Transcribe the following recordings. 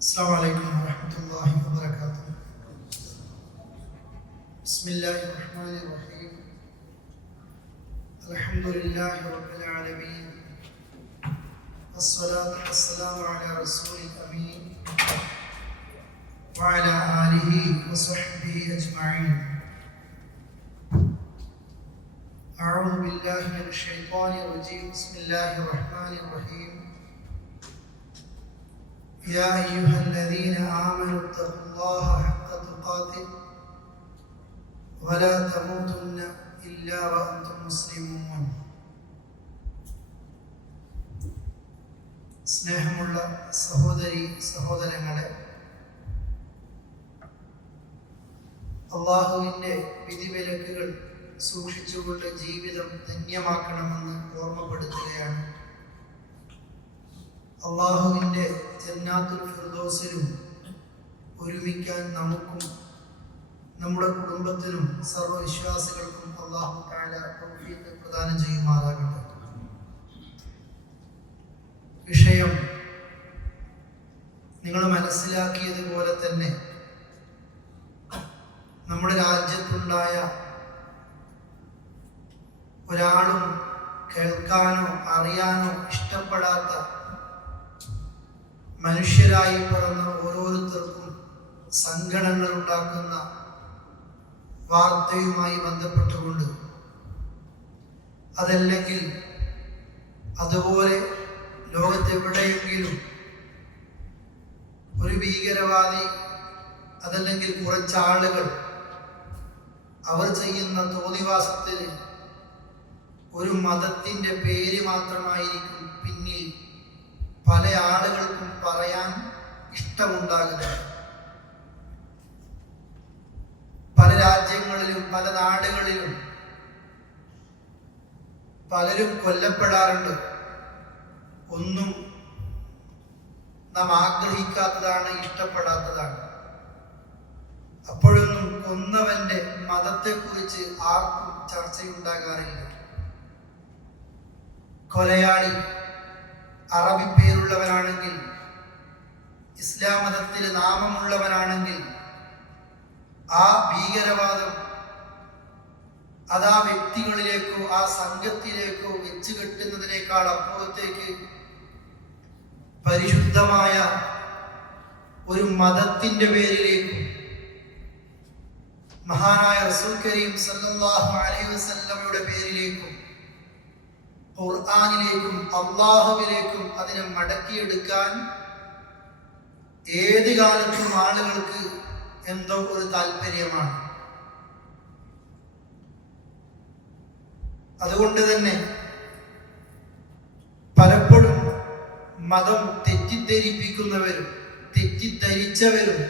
السلام عليكم ورحمة الله وبركاته. بسم الله الرحمن الرحيم. الحمد لله رب العالمين، والصلاة والسلام على رسول الأمين وعلى آله وصحبه أجمعين. أعوذ بالله من الشيطان الرجيم. بسم الله الرحمن الرحيم. يا أيها الذين آمنوا اتقوا الله حق تقاته ولا تموتن إلا وأنتم مسلمون. സ്നേഹമുള്ള സഹോദരി സഹോദരങ്ങളെ, അള്ളാഹുവിൻ്റെ വിധിവിലക്കുകൾ സൂക്ഷിച്ചുകൊണ്ട് ജീവിതം ധന്യമാക്കണമെന്ന് ഓർമ്മപ്പെടുത്തുകയാണ്. അള്ളാഹുവിൻ്റെ ജന്നാത്തുൽ ഫിർദൗസിലും ഒരുമിക്കാൻ നമുക്കും നമ്മുടെ കുടുംബത്തിനും സർവ്വവിശ്വാസികൾക്കും അള്ളാഹു തആല തൗഫീഖ് പ്രദാനം ചെയ്യുമാറാകട്ടെ. വിഷയം നിങ്ങൾ മനസ്സിലാക്കിയതുപോലെ തന്നെ നമ്മുടെ രാജ്യത്തുണ്ടായ ഒരാളും കേൾക്കാനോ അറിയാനോ ഇഷ്ടപ്പെടാത്ത മനുഷ്യരായി പിറന്ന ഓരോരുത്തർക്കും സങ്കടങ്ങൾ ഉണ്ടാക്കുന്ന വാർത്തയുമായി ബന്ധപ്പെട്ടുകൊണ്ട്, അതല്ലെങ്കിൽ അതുപോലെ ലോകത്തെവിടെയെങ്കിലും ഒരു ഭീകരവാദി അതല്ലെങ്കിൽ കുറച്ചാളുകൾ അവർ ചെയ്യുന്ന തോന്നിവാസത്തിന് ഒരു മതത്തിൻ്റെ പേര് മാത്രമായിരിക്കും പിന്നിൽ പല ആളുകൾക്കും പറയാൻ ഇഷ്ടമുണ്ടാകുന്നത്. പല രാജ്യങ്ങളിലും പല നാടുകളിലും പലരും കൊല്ലപ്പെടാറുണ്ട്. ഒന്നും നാം ആഗ്രഹിക്കാത്തതാണ്, ഇഷ്ടപ്പെടാത്തതാണ്. അപ്പോഴൊന്നും കൊന്നവന്റെ മതത്തെക്കുറിച്ച് ആർക്കും ചർച്ചയുണ്ടാകാറില്ല. കൊലയാളി അറബി പേരുള്ളവനാണെങ്കിൽ, ഇസ്ലാം മതത്തിൽ നാമമുള്ളവനാണെങ്കിൽ, ആ ഭീകരവാദം അത് ആ വ്യക്തികളിലേക്കോ ആ സംഘത്തിലേക്കോ വെച്ച് കെട്ടുന്നതിനേക്കാൾ അപ്പുറത്തേക്ക് പരിശുദ്ധമായ ഒരു മതത്തിന്റെ പേരിലേക്കും മഹാനായ റസൂൽ കരീം സല്ലല്ലാഹു അലൈഹി വസല്ലമയുടെ പേരിലേക്കും ഖുർആനിലേക്കും അല്ലാഹുവിലേക്കും അതിനെ മടക്കിയെടുക്കാൻ ഏത് കാലത്തും ആളുകൾക്ക് എന്തോ ഒരു താല്പര്യമാണ്. അതുകൊണ്ട് തന്നെ പലപ്പോഴും മതം തെറ്റിദ്ധരിപ്പിക്കുന്നവരും തെറ്റിദ്ധരിച്ചവരും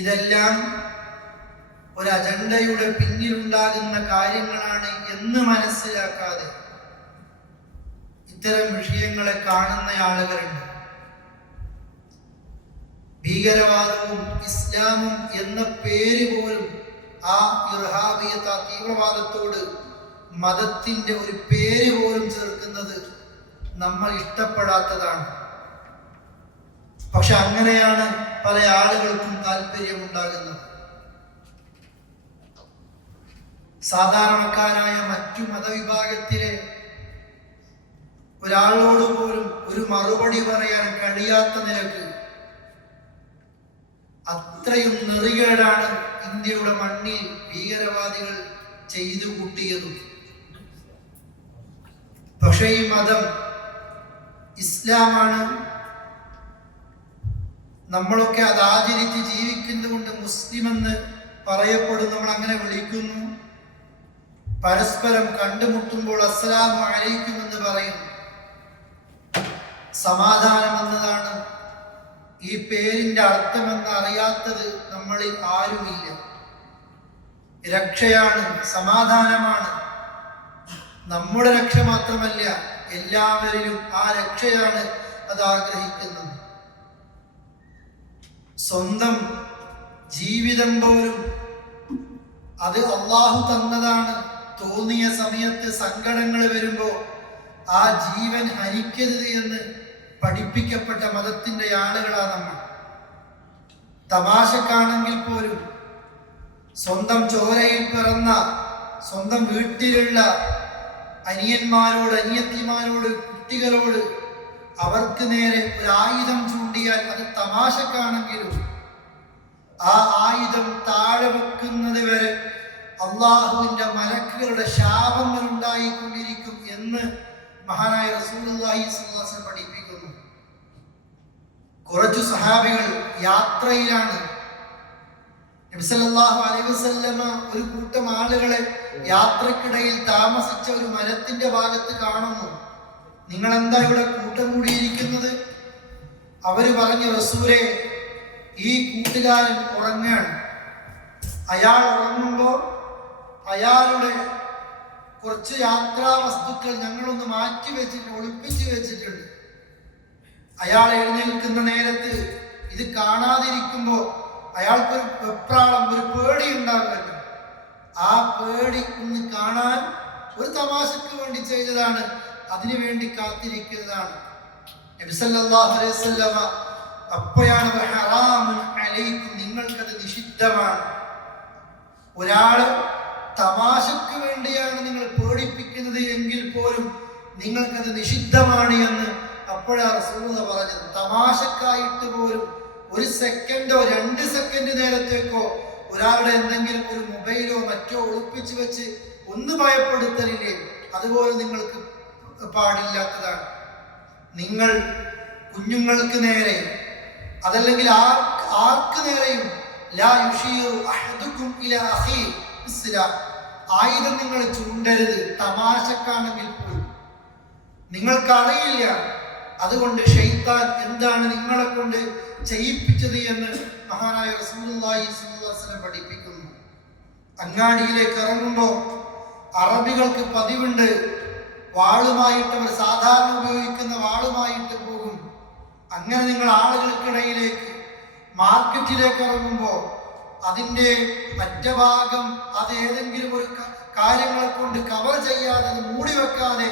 ഇതെല്ലാം ഒരു അജണ്ടയുടെ പിന്നിലുണ്ടാകുന്ന കാര്യങ്ങളാണ് എന്ന് മനസ്സിലാക്കാതെ ഇത്തരം വിഷയങ്ങളെ കാണുന്ന ആളുകളുണ്ട്. ഭീകരവാദവും ഇസ്ലാമും എന്ന പേര് പോലും ആ ഇർഹാബിയത്ത്, ആ തീവ്രവാദത്തോട് മതത്തിന്റെ ഒരു പേര് പോലും ചേർക്കുന്നത് നമ്മൾ ഇഷ്ടപ്പെടാത്തതാണ്. പക്ഷെ അങ്ങനെയാണ് പല ആളുകൾക്കും താല്പര്യമുണ്ടാകുന്നത്. സാധാരണക്കാരായ മറ്റു മതവിഭാഗത്തിലെ ഒരാളോട് പോലും ഒരു മറുപടി പറയാൻ കഴിയാത്ത നിലക്ക് അത്രയും നെറികേടാണ് ഇന്ത്യയുടെ മണ്ണിൽ ഭീകരവാദികൾ ചെയ്തു കൂട്ടിയതും. പക്ഷേ ഈ മതം ഇസ്ലാമാണ്. നമ്മളൊക്കെ അത് ആചരിച്ച് ജീവിക്കുന്നതുകൊണ്ട് മുസ്ലിം എന്ന് പറയപ്പെടും. നമ്മൾ അങ്ങനെ വിളിക്കുന്നു. പരസ്പരം കണ്ടുമുട്ടുമ്പോൾ അസ്സലാമു അലൈക്കും എന്ന് പറയും. സമാധാനം എന്നതാണ് ഈ പേരിന്റെ അർത്ഥമെന്ന് അറിയാത്തത് നമ്മളിൽ ആരുമില്ല. രക്ഷയാണ്, സമാധാനമാണ്. നമ്മുടെ രക്ഷ മാത്രമല്ല, എല്ലാവരിലും ആ രക്ഷയാണ് അത് ആഗ്രഹിക്കുന്നത്. സ്വന്തം ജീവിതം പോലും അത് അള്ളാഹു തന്നതാണ്. തോന്നിയ സമയത്ത് സങ്കടങ്ങൾ വരുമ്പോൾ ആ ജീവൻ ഹനിക്കരുത് എന്ന് പഠിപ്പിക്കപ്പെട്ട മതത്തിന്റെ ആളുകളാണ് നമ്മൾ. തമാശക്കാണെങ്കിൽ പോലും സ്വന്തം ചോരയിൽ പിറന്ന സ്വന്തം വീട്ടിലുള്ള അനിയന്മാരോട്, അനിയത്തിമാരോട്, കുട്ടികളോട് അവർക്ക് നേരെ ഒരു ആയുധം ചൂണ്ടിയാൽ അത് തമാശക്കാണെങ്കിലും ആ ആയുധം താഴെ വെക്കുന്നത് വരെ അള്ളാഹുവിന്റെ മലക്കുകളുടെ ശാപങ്ങൾ ഉണ്ടായിക്കൊണ്ടിരിക്കും എന്ന് മഹാനായ റസൂലുള്ളാഹി സ്വല്ലല്ലാഹു അലൈഹി വസല്ലം പഠിപ്പിക്കുന്നു. കുറച്ചു സഹാബികൾ യാത്രയിലാണ്. നബി സല്ലല്ലാഹു അലൈഹി വസല്ലമ ഒരു കൂട്ടം ആളുകളെ യാത്രക്കിടയിൽ താമസിച്ച ഒരു മരത്തിന്റെ ഭാഗത്ത് കാണുന്നു. നിങ്ങൾ എന്താ ഇവിടെ കൂട്ടം കൂടിയിരിക്കുന്നത്? അവര് പറഞ്ഞു, റസൂലേ, ഈ കൂട്ടുകാരൻ ഉറങ്ങാണ്. അയാൾ ഉറങ്ങുമ്പോൾ അയാളുടെ കുറച്ച് യാത്രാ വസ്തുക്കൾ ഞങ്ങളൊന്ന് മാറ്റി വെച്ചിട്ട് ഒളിപ്പിച്ചു വെച്ചിട്ടുണ്ട്. അയാൾ എഴുന്നേൽക്കുന്ന നേരത്ത് ഇത് കാണാതിരിക്കുമ്പോൾ അയാൾക്കൊരു വെപ്രാളം, ഒരു പേടി ഉണ്ടാകുമല്ലോ. ആ പേടി ഒന്ന് കാണാൻ ഒരു തമാശക്ക് വേണ്ടി ചെയ്തതാണ്, അതിനു വേണ്ടി കാത്തിരിക്കുന്നതാണ്. നബി സല്ലല്ലാഹു അലൈഹി വസല്ലമ അപ്പോഴാണ് ഹറാമുൻ അലൈക്കും, നിങ്ങൾക്കത് നിഷിദ്ധമാണ്. ഒരാള് തമാശക്ക് വേണ്ടിയാണ് നിങ്ങൾ പേടിപ്പിക്കുന്നത് എങ്കിൽ പോലും നിങ്ങൾക്കത് നിഷിദ്ധമാണ് എന്ന് അപ്പോഴാണ് റസൂലുള്ളാഹി പറഞ്ഞത്. തമാശക്കായിട്ട് പോലും ഒരു സെക്കൻഡോ 2 സെക്കൻഡ് നേരത്തേക്കോ ഒരാളുടെ എന്തെങ്കിലും ഒരു മൊബൈലോ മറ്റോ ഒളിപ്പിച്ചു വെച്ച് ഒന്ന് ഭയപ്പെടുത്തലില്ലേ, അതുപോലെ നിങ്ങൾക്ക് പാടില്ലാത്തതാണ്. നിങ്ങൾ കുഞ്ഞുങ്ങൾക്ക് നേരെ അതല്ലെങ്കിൽ ആർക്ക് നേരെയും ലാ യുഷീറു അഹദുക്കും ഇലാ അഖീ ബിസ്സിലാം, ആയുധം നിങ്ങൾ ചൂണ്ടരുത്, തമാശക്കാണെങ്കിൽ പോലും. നിങ്ങൾക്കറിയില്ല അതുകൊണ്ട് ശൈത്താൻ എന്താണ് നിങ്ങളെ കൊണ്ട് ചെയ്യിപ്പിച്ചത് എന്ന് മഹാനായ റസൂലുള്ളാഹി സ്വല്ലല്ലാഹു അലൈഹി വസല്ലം പഠിപ്പിക്കുന്നു. അങ്ങാടിയിലേക്ക് ഇറങ്ങുമ്പോൾ അറബികൾക്ക് പതിവുണ്ട്, വാളുമായിട്ട്, അവർ സാധാരണ ഉപയോഗിക്കുന്ന വാളുമായിട്ട് പോകും. അങ്ങനെ നിങ്ങൾ ആളുകൾക്കിടയിലേക്ക് മാർക്കറ്റിലേക്ക് ഇറങ്ങുമ്പോൾ അതിൻ്റെ മറ്റേ ഭാഗം അത് ഏതെങ്കിലും ഒരു കാര്യങ്ങളെ കൊണ്ട് കവർ ചെയ്യാതെ, അത് മൂടി വെക്കാതെ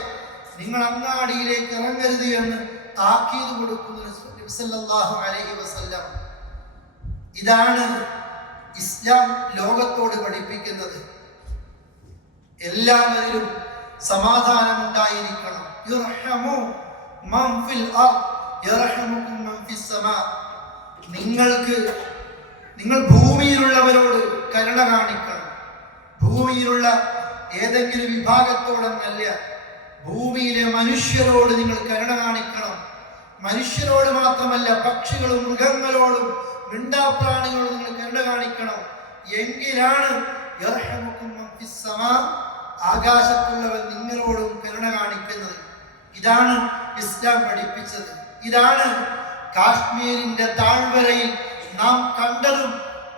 നിങ്ങൾ അങ്ങാടിയിലേക്ക് ഇറങ്ങരുത് എന്ന് താക്കീത് കൊടുക്കുന്നു നബി സല്ലല്ലാഹു അലൈഹി വസല്ലം. ഇതാണ് ഇസ്ലാം ലോകത്തോട് പഠിപ്പിക്കുന്നത്. എല്ലാവരിലും സമാധാനം ഉണ്ടായിരിക്കണം. യർഹമു മൻ ഫിൽ അർദ് യർഹമുകും മൻ ഫിസ് സമാ. നിങ്ങൾ ഭൂമിയിലുള്ളവരോട് കരുണ കാണിക്കണം. ഭൂമിയിലുള്ള ഏതെങ്കിലും വിഭാഗത്തോടെന്നല്ല, ഭൂമിയിലെ മനുഷ്യരോട് നിങ്ങൾ കരുണ കാണിക്കണം. മനുഷ്യരോട് മാത്രമല്ല, പക്ഷികളും മൃഗങ്ങളോടും മിണ്ടാപ്രാണികളോടും നിങ്ങൾ കരുണ കാണിക്കണം. എങ്കിലാണ് യർഹമുകും മൻ ഫിസ് സമാ, ആകാശത്തുള്ളവൻ നിങ്ങളോടും കരുണ കാണിക്കുന്നത്. ഇതാണ് ഇസ്ലാം പഠിപ്പിച്ചത്. ഇതാണ് കാശ്മീരിന്റെ താഴ്വരയിൽ നാം കണ്ടതും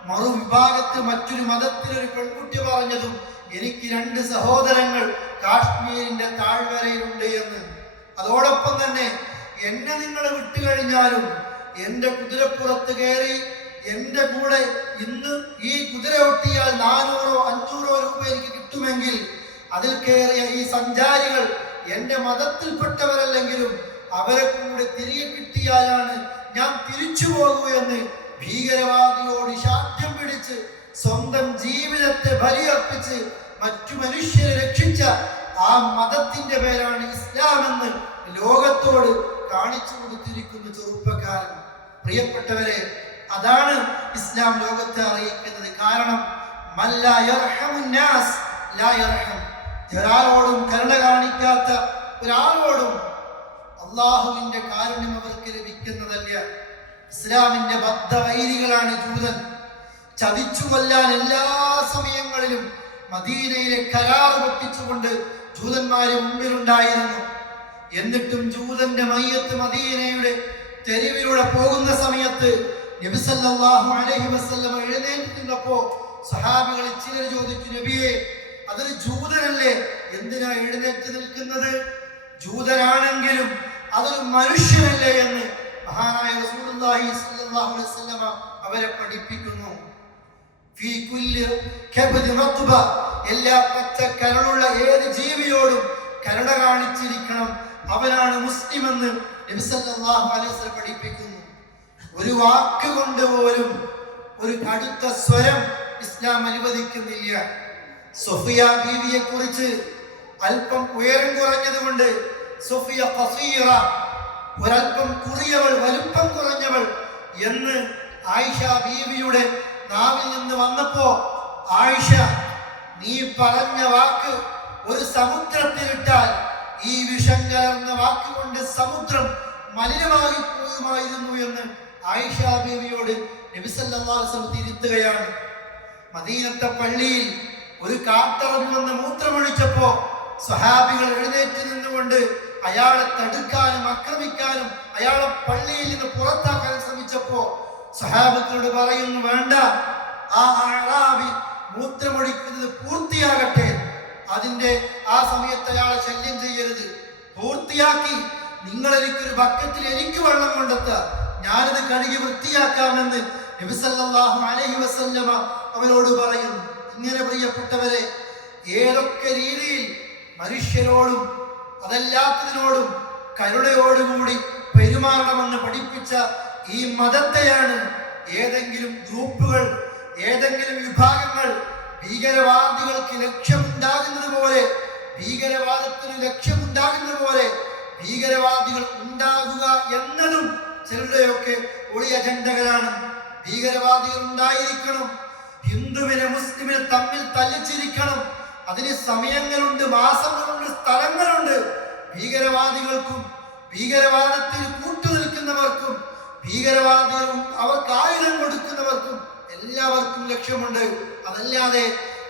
മറുവിഭാഗത്ത് മറ്റൊരു മതത്തിലൊരു പെൺകുട്ടി പറഞ്ഞതും, എനിക്ക് 2 സഹോദരങ്ങൾ കാശ്മീരിന്റെ താഴ്വരയിലുണ്ട് എന്ന്. അതോടൊപ്പം തന്നെ എന്നെ നിങ്ങൾ വിട്ടുകഴിഞ്ഞാലും എന്റെ കുതിരപ്പുറത്ത് കയറി എന്റെ കൂടെ ഇന്ന് ഈ കുതിര ഒട്ടിയാൽ 400-500 രൂപ എനിക്ക് കിട്ടുമെങ്കിൽ അതിൽ കയറിയ ഈ സഞ്ചാരികൾ എന്റെ മതത്തിൽപ്പെട്ടവരല്ലെങ്കിലും അവരെ കൂടെ തിരികെ കിട്ടിയാലാണ് ഞാൻ തിരിച്ചു പോകൂ എന്ന് ഭീകരവാദിയോട് ശാഠ്യം പിടിച്ച് സ്വന്തം ജീവിതത്തെ ബലിയർപ്പിച്ച് മറ്റു മനുഷ്യരെ രക്ഷിച്ച ആ മതത്തിന്റെ പേരാണ് ഇസ്ലാം എന്ന് ലോകത്തോട് കാണിച്ചു കൊടുത്തിരിക്കുന്ന ചെറുപ്പക്കാരൻ. പ്രിയപ്പെട്ടവരെ, അതാണ് ഇസ്ലാം ലോകത്തെ അറിയിക്കുന്നത്. കാരണം മല്ലാ യർഹമുൻ നാസ് ലാ യർഹം, ഒരാളോടും കരുണ കാണിക്കാത്ത ഒരാളോടും അള്ളാഹുവിന്റെ കാരുണ്യം അവർക്ക് ലഭിക്കുന്നതല്ല. ഇസ്ലാമിന്റെ ബദ്ധവൈരികളാണ് ജൂതൻ. ചതിച്ചു കൊല്ലാൻ എല്ലാ സമയങ്ങളിലും മദീനയിലെ കരാർ പൊട്ടിച്ചുകൊണ്ട് ജൂതന്മാരെ മുമ്പിലുണ്ടായിരുന്നു. എന്നിട്ടും ജൂതന്റെ മയ്യത്ത് മദീനയുടെ തെരുവിലൂടെ പോകുന്ന സമയത്ത് നബി സല്ലല്ലാഹു അലൈഹി വസല്ലം എഴുന്നേറ്റ് നിന്നപ്പോൾ സഹാബികളിൽ ചിലർ ചോദിച്ചു, നബിയെ, അതൊരു ജൂതനല്ലേ, എന്തിനാ എഴുന്നേറ്റ് നിൽക്കുന്നത്? ജൂതനാണെങ്കിലും അതൊരു മനുഷ്യനല്ലേ എന്ന് മഹാനായ റസൂലുള്ളാഹി സ്വല്ലല്ലാഹു അലൈഹി വസല്ലം അവരെ പഠിപ്പിക്കുന്നു. ഫീ കുല്ലി കബദ് റത്ബ, എല്ലാ പച്ച കരളുള്ള ഏത് ജീവിയോടും കരുണ കാണിച്ചിരിക്കണം. അവനാണ് മുസ്ലിം എന്ന് നബി സല്ലല്ലാഹു അലൈഹി വസല്ലം പഠിപ്പിക്കുന്നു. ഒരു വാക്ക് കൊണ്ട് പോലും ഒരു കടുത്ത സ്വരം ഇസ്ലാം അനുവദിക്കുന്നില്ല. സഫിയ ബീവിയെ കുറിച്ച് അല്പം ഉയരം കുറഞ്ഞതുകൊണ്ട് സഫിയ ഖസീറ, ഒരല്പം കുറിയവൾ, വലുപ്പം കുറഞ്ഞവൾ എന്ന് ആയിഷ ബീവിയുടെ നാവിൽ നിന്ന് വന്നപ്പോ, ആയിഷ, നീ പറഞ്ഞ വാക്ക് ഒരു സമുദ്രത്തിലിട്ടാൽ ഈ വിഷം കലർന്ന വാക്കുകൊണ്ട് സമുദ്രം മലിനമായി പോയുമായിരുന്നു എന്ന് ആയിഷ ബീവിയോട് നബി സല്ലല്ലാഹു അലൈഹി വസല്ലം തിരുത്തുകയാണ്. മദീനത്തെ പള്ളിയിൽ ഒരു കാട്ടറബി വന്ന് മൂത്രമൊഴിച്ചപ്പോ സ്വഹാബികൾ എഴുന്നേറ്റ് നിന്നുകൊണ്ട് അയാളെ തടുക്കാനും ആക്രമിക്കാനും അയാളെ പള്ളിയിൽ നിന്ന് പുറത്താക്കാൻ ശ്രമിച്ചപ്പോ സ്വഹാബികളോട് പറയുന്നു, വേണ്ട, ആ അഅറാബി മൂത്രമൊഴിക്കുന്നത് പൂർത്തിയാകട്ടെ, ആ സമയത്ത് അയാളെ ശല്യം ചെയ്യരുത്, പൂർത്തിയാക്കി നിങ്ങൾ എനിക്കൊരു ബക്കറ്റിൽ എനിക്ക് വെള്ളം കൊണ്ടെത്തുക, ഞാനത് കഴുകി വൃത്തിയാക്കാമെന്ന് നബി സല്ലല്ലാഹു അലൈഹി വസല്ലമ അവരോട് പറയുന്നു. ഇങ്ങനെ പ്രിയപ്പെട്ടവരെ, ഏതൊക്കെ രീതിയിൽ മനുഷ്യരോടും അതല്ലാത്തതിനോടും കരുണയോടുകൂടി പെരുമാറണമെന്ന് പഠിപ്പിച്ച ഈ മതത്തെയാണ് ഏതെങ്കിലും ഗ്രൂപ്പുകൾ, ഏതെങ്കിലും വിഭാഗങ്ങൾ ഭീകരവാദികൾക്ക് ലക്ഷ്യമുണ്ടാകുന്നത് പോലെ, ഭീകരവാദത്തിന് ലക്ഷ്യമുണ്ടാകുന്നത് പോലെ ഭീകരവാദികൾ ഉണ്ടാകുക എന്നതും ചിലരുടെയൊക്കെ ഒളി അജണ്ടകളാണ്. ഭീകരവാദികൾ ഉണ്ടായിരിക്കണം, ഹിന്ദുവിനെ മുസ്ലിമിനെ തമ്മിൽ തല്ലിച്ചിരിക്കണം, അതിന് സമയങ്ങളുണ്ട്, മാസങ്ങളുണ്ട്, സ്ഥലങ്ങളുണ്ട്. ഭീകരവാദികൾക്കും ഭീകരവാദത്തിന് കൂട്ടുനിൽക്കുന്നവർക്കും ഭീകരവാദികളും അവർക്ക് ആയുധം കൊടുക്കുന്നവർക്കും എല്ലാവർക്കും ലക്ഷ്യമുണ്ട്. അതല്ലാതെ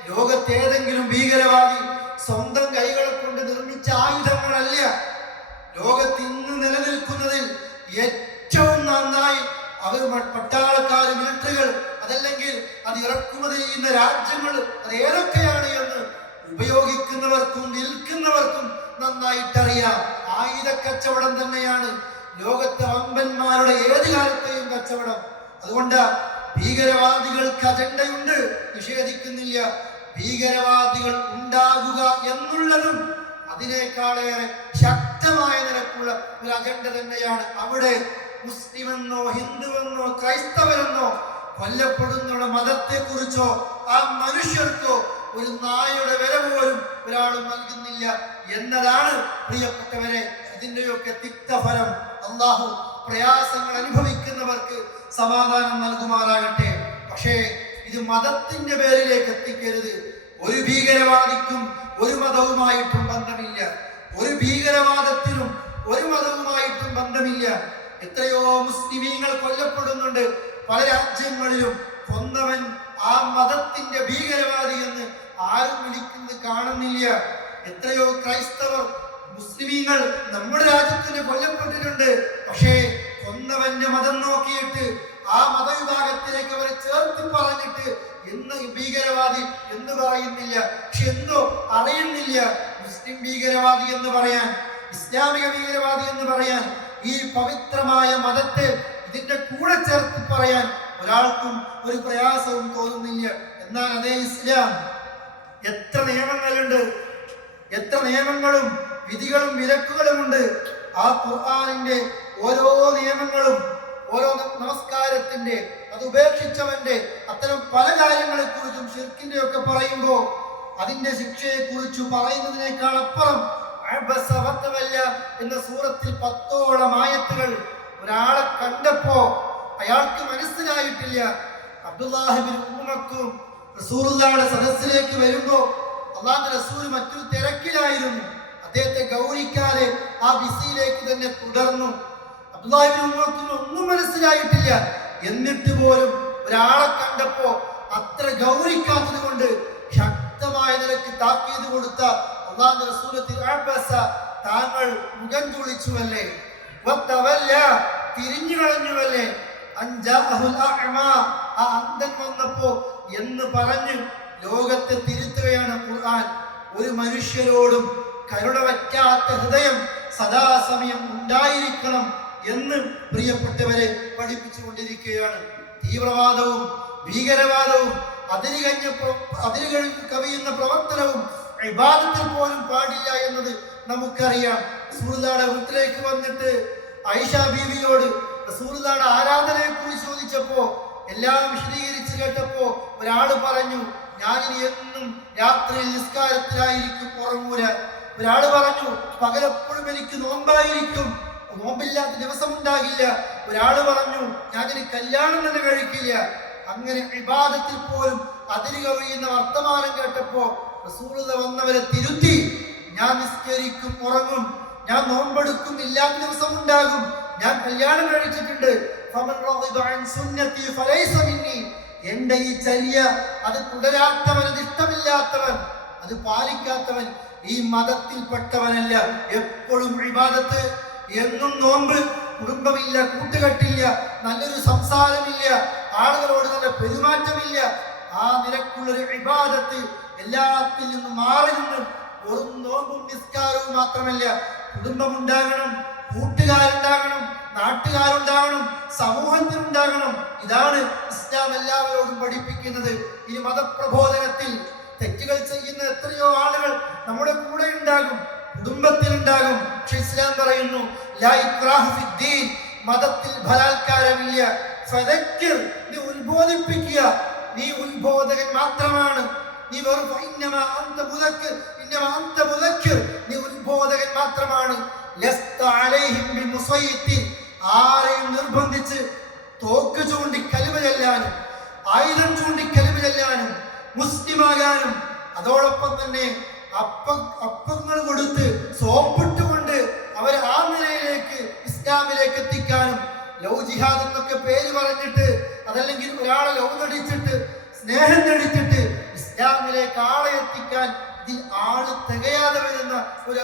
ലോകത്തേതെങ്കിലും ഭീകരവാദി സ്വന്തം കൈകളെ കൊണ്ട് നിർമ്മിച്ച ആയുധങ്ങളല്ല. ലോകത്ത് ഇന്ന് നിലനിൽക്കുന്നതിൽ ഏറ്റവും നന്നായി അവർ പട്ടാളക്കാർ, മിലിറ്ററികൾ, അതല്ലെങ്കിൽ അത് ഇറക്കുമതി ചെയ്യുന്ന രാജ്യങ്ങൾ അത് ഏതൊക്കെയാണ് എന്ന് ഉപയോഗിക്കുന്നവർക്കും വിൽക്കുന്നവർക്കും നന്നായിട്ടറിയാം. ആയുധ കച്ചവടം തന്നെയാണ് ലോകത്തെ വമ്പന്മാരുടെ ഏത് കാലത്തെയും കച്ചവടം. അതുകൊണ്ട് ഭീകരവാദികൾക്ക് അജണ്ടയുണ്ട്, നിഷേധിക്കുന്നില്ല. ഭീകരവാദികൾ ഉണ്ടാകുക എന്നുള്ളതും അതിനേക്കാളേറെ ശക്തമായ നിലക്കുള്ള ഒരു അജണ്ട തന്നെയാണ്. അവിടെ മുസ്ലിമെന്നോ ഹിന്ദുവെന്നോ ക്രൈസ്തവരെന്നോ കൊല്ലപ്പെടുന്ന മതത്തെ കുറിച്ചോ ആ മനുഷ്യർക്കോ ഒരു നായയുടെ വില പോലും ഒരാളും നൽകുന്നില്ല എന്നതാണ് പ്രിയപ്പെട്ടവരെ ഇതിന്റെയൊക്കെ തിക്തഫലം. അള്ളാഹു പ്രയാസങ്ങൾ അനുഭവിക്കുന്നവർക്ക് സമാധാനം നൽകുമാറാകട്ടെ. പക്ഷേ ഇത് മതത്തിന്റെ പേരിലേക്ക് എത്തിക്കരുത്. ഒരു ഭീകരവാദിക്കും ഒരു മതവുമായിട്ടും ബന്ധമില്ല, ഒരു ഭീകരവാദത്തിനും ഒരു മതവുമായിട്ടും ബന്ധമില്ല. എത്രയോ മുസ്ലിമീങ്ങൾ കൊല്ലപ്പെടുന്നുണ്ട് പല രാജ്യങ്ങളിലും. കൊന്നവൻ ആ മതത്തിന്റെ ഭീകരവാദി എന്ന് ആരും വിളിക്കുന്നത് കാണുന്നില്ല. എത്രയോ ക്രൈസ്തവർ, മുസ്ലിമീങ്ങൾ നമ്മുടെ രാജ്യത്തിന് കൊല്ലപ്പെട്ടിട്ടുണ്ട്. പക്ഷേ കൊന്നവന്റെ മതം നോക്കിയിട്ട് ആ മതവിഭാഗത്തിലേക്ക് അവരെ ചേർത്ത് പറഞ്ഞിട്ട് എന്ന് ഭീകരവാദി എന്ന് പറയുന്നില്ല. പക്ഷെ എന്തോ അറിയുന്നില്ല, മുസ്ലിം ഭീകരവാദി എന്ന് പറയാൻ, ഇസ്ലാമിക ഭീകരവാദി എന്ന് പറയാൻ, ഈ പവിത്രമായ മതത്തെ ഇതിന്റെ കൂടെ ചേർത്ത് പറയാൻ ഒരാൾക്കും ഒരു പ്രയാസവും തോന്നുന്നില്ല. എന്നാൽ അതേ ഇസ്ലാം എത്ര നിയമങ്ങളുണ്ട്, എത്ര നിയമങ്ങളും വിധികളും വിലക്കുകളുമുണ്ട്. ആ ഖുർആനിന്റെ ഓരോ നിയമങ്ങളും, ഓരോ നമസ്കാരത്തിന്റെ, അത് ഉപേക്ഷിച്ചവന്റെ, അത്തരം പല കാര്യങ്ങളെ കുറിച്ചും ഷിർക്കിന്റെ ഒക്കെ പറയുമ്പോൾ അതിന്റെ ശിക്ഷയെ കുറിച്ച് പറയുന്നതിനേക്കാൾ അപ്പുറം എന്ന സൂറത്തിൽ 10ഓളം ആയത്തുകൾ. ഒരാളെ കണ്ടപ്പോ അയാൾക്ക് മനസ്സിലായിട്ടില്ല. അബ്ദുല്ലാഹി ബിൻ ഉമ്മ മക്തൂം റസൂലുള്ളാഹിയുടെ സദസ്സിലേക്ക് വരുമ്പോ അല്ലാഹുവിന്റെ റസൂൽ മറ്റൊരു തിരക്കിലായിരുന്നു. അദ്ദേഹത്തെ ഗൗരിക്കാതെ ആ ബിസിയിലേക്ക് തന്നെ തുടർന്നു. അബ്ദുല്ലാഹി ബിൻ ഉമ്മ മക്തൂം ഒന്നും മനസ്സിലായിട്ടില്ല. എന്നിട്ട് പോലും ഒരാളെ കണ്ടപ്പോ അത്ര ഗൗരിക്കാത്തത് കൊണ്ട് ശക്തമായ നിലയ്ക്ക് താക്കീത് കൊടുത്ത അല്ലാഹുവിന്റെ റസൂൽ താങ്കൾ മുഖം ചുളിച്ചുവല്ലേ, തിരിഞ്ഞു കളഞ്ഞുവല്ലേ, ആ അന്ധൻ വന്നപ്പോ എന്ന് പറഞ്ഞ് ലോകത്തെ തിരുത്തുകയാണ് ഖുർആൻ. ഒരു മനുഷ്യരോടും കരുണ വറ്റാത്ത ഹൃദയം സദാസമയം ഉണ്ടായിരിക്കണം എന്ന് പ്രിയപ്പെട്ടവരെ പഠിപ്പിച്ചു കൊണ്ടിരിക്കുകയാണ്. തീവ്രവാദവും ഭീകരവാദവും അതിര് കവിയുന്ന പ്രവർത്തനവും ഇബാദത്തിൽ പോലും പാടില്ല എന്നത് നമുക്കറിയാം. റസൂലുള്ളാഹിയുടെ വീട്ടിലേക്ക് വന്നിട്ട് ആയിഷ ബീവിയോട് റസൂലുള്ളാഹിയുടെ ആരാധനയെ കുറിച്ച് ചോദിച്ചപ്പോ എല്ലാം വിശദീകരിച്ച് കേട്ടപ്പോ ഒരാള് പറഞ്ഞു, ഞാനിനി എന്നും രാത്രിയിൽ നിസ്കാരത്തിലായിരിക്കും, ഉറങ്ങൂല. ഒരാള് പറഞ്ഞു, പകലെപ്പോഴും എനിക്ക് നോമ്പായിരിക്കും, നോമ്പില്ലാത്ത ദിവസം ഉണ്ടാകില്ല. ഒരാള് പറഞ്ഞു, ഞാനിനി കല്യാണം തന്നെ കഴിക്കില്ല. അങ്ങനെ ഇബാദത്തിൽ പോലും അതിര് കവിയുന്ന വർത്തമാനം കേട്ടപ്പോ റസൂലുള്ളാഹി വന്നവരെ തിരുത്തി, ഞാൻ നിസ്കരിക്കും, ഉറങ്ങും, ഞാൻ നോമ്പെടുക്കും, ഇല്ലാത്ത ദിവസം ഉണ്ടാകും, ഞാൻ കല്യാണം കഴിച്ചിട്ടുണ്ട്. എന്റെ ഈ ചര്യ അത് തുടരാത്തവൻ, അത് ഇഷ്ടമില്ലാത്തവൻ, അത് പാലിക്കാത്തവൻ ഈ മതത്തിൽപ്പെട്ടവനല്ല. എപ്പോഴും ഇബാദത്ത്, എന്നും നോമ്പ്, കുടുംബമില്ല, കൂട്ടുകെട്ടില്ല, നല്ലൊരു സംസാരമില്ല, ആളുകളോട് നല്ല പെരുമാറ്റമില്ല, ആ നിരക്കുള്ളൊരു ഇബാദത്ത് എല്ലാത്തിൽ നിന്നും മാറി നിന്നും ഒരു നോമ്പും നിസ്കാരവും മാത്രമല്ല, കുടുംബമുണ്ടാകണം, കൂട്ടുകാരുണ്ടാകണം, നാട്ടുകാരുണ്ടാകണം, സമൂഹത്തിനുണ്ടാകണം. ഇതാണ് ഇസ്ലാം എല്ലാവരോടും പഠിപ്പിക്കുന്നത്. ഈ മതപ്രബോധനത്തിൽ തെറ്റുകൾ ചെയ്യുന്ന എത്രയോ ആളുകൾ നമ്മുടെ കൂടെ ഉണ്ടാകും, കുടുംബത്തിൽ ഉണ്ടാകും. പക്ഷെ ഇസ്ലാം പറയുന്നു, ലാ ഇക്റാഹ ഫിദ്ദീൻ, മതത്തിൽ ബലാത്കാരമില്ല. ഫദക്കിർ, നീ ഉത്ബോധിപ്പിക്കുക, നീ ഉത്ബോധകൻ മാത്രമാണ്. നീ വെറും ഇന്നമാ അന്ത മുദക്കിർ, ഇന്നമാ അന്ത മുദക്കിർ, നീ ഉത്ബോധകൻ മാത്രമാണ്. ലസ്ത അലൈഹിം ബിമുസയ്യിത്തിൻ, ആരെയും നിർബന്ധിച്ച് തോക്ക് ചൂണ്ടി കലിമ ചെല്ലാനും ആയുധം ചൂണ്ടി കലിമ ചെല്ലാനും മുസ്ലിമാകാനും അതോടൊപ്പം തന്നെ അപ്പങ്ങൾ കൊടുത്ത് സോപ്പിട്ടുകൊണ്ട് അവരെ ആ നിലയിലേക്ക് ഇസ്ലാമിലേക്ക് എത്തിക്കാനും, ലവ് ജിഹാദ് എന്നൊക്കെ പേര് പറഞ്ഞിട്ട്, അതല്ലെങ്കിൽ ഒരാളെ ലവ് നടിച്ചിട്ട്, സ്നേഹം നടിച്ചിട്ട് ഇസ്ലാമിലേക്ക് ആളെ എത്തിക്കാൻ ഇതിൽ ആള് തികയാതെ വരുന്ന ഒരു